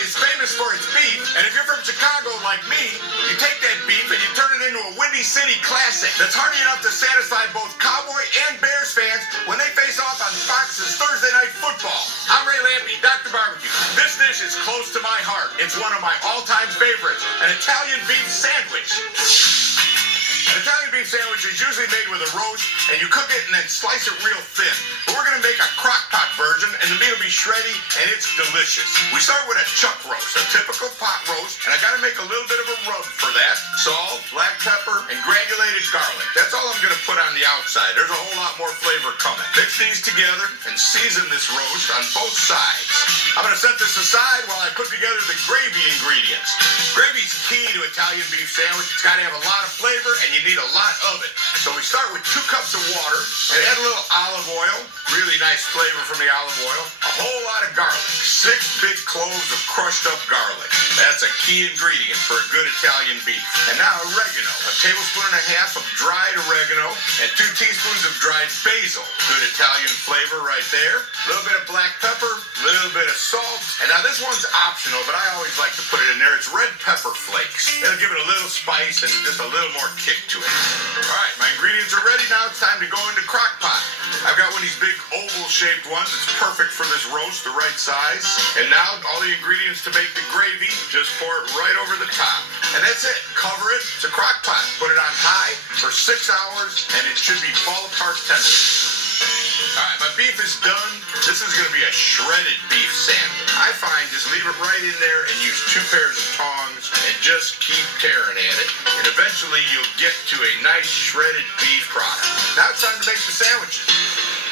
is famous for its beef, and if you're from Chicago like me, you take that beef and you turn it into a Windy City classic that's hearty enough to satisfy both Cowboy and Bears fans when they face off on Fox's Thursday Night Football. I'm Ray Lampy, Dr. Barbecue. This dish is close to my heart. It's one of my all-time favorites, an Italian beef sandwich. An Italian beef sandwich is usually made with a roast, and you cook it and then slice it real thin. But we're going to make a crock pot version, and the meat will be shreddy, and it's delicious. We start with a chuck roast, a typical pot roast, and I got to make a little bit of a rub for that. Salt, black pepper, and granulated garlic. That's all I'm going to put on the outside. There's a whole lot more flavor coming. Mix these together and season this roast on both sides. I'm going to set this aside while I put together the gravy ingredients. Gravy's key to Italian beef sandwich. It's got to have a lot of flavor, and you need a lot of it. So we start with 2 cups of water and add a little olive oil. Really nice flavor from the olive oil. A whole lot of garlic. 6 big cloves of crushed up garlic. That's a key ingredient for a good Italian beef. And now oregano. A tablespoon and a half of dried oregano and 2 teaspoons of dried basil. Good Italian flavor right there. A little bit of black pepper, a little bit of salt. And now this one's optional, but I always like to put it in there. It's red pepper flakes. It'll give it a little spice and just a little more kick to it. All right, my ingredients are ready. Now it's time to go into crock pot. I've got one of these big oval-shaped ones. It's perfect for this roast, the right size. And now all the ingredients to make the gravy, just pour it right over the top. And that's it. Cover it. It's a crock pot. Put it on high for 6 hours, and it should be fall-apart tender. All right, my beef is done. This is going to be a shredded beef sandwich. I find just leave it right in there and use 2 pairs of tongs and just keep tearing at it. And eventually you'll get to a nice shredded beef product. Now it's time to make the sandwiches.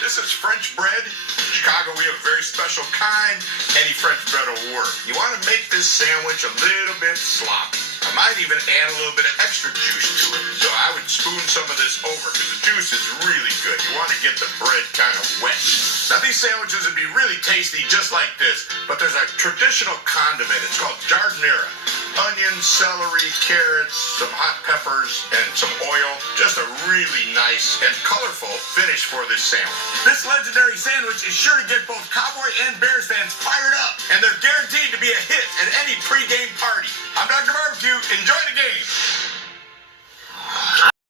This is French bread. In Chicago, we have a very special kind. Any French bread will work. You want to make this sandwich a little bit sloppy. I might even add a little bit of extra juice to it. So I would spoon some of this over because the juice is really good. You want to get the bread kind of wet. Now these sandwiches would be really tasty just like this, but there's a traditional condiment. It's called giardiniera. Onions, celery, carrots, some hot peppers, and some oil. Just a really nice and colorful finish for this sandwich. This legendary sandwich is sure to get both Cowboy and Bears fans fired up, and they're guaranteed to be a hit at any pregame party. I'm Dr. Bbq. Enjoy the game.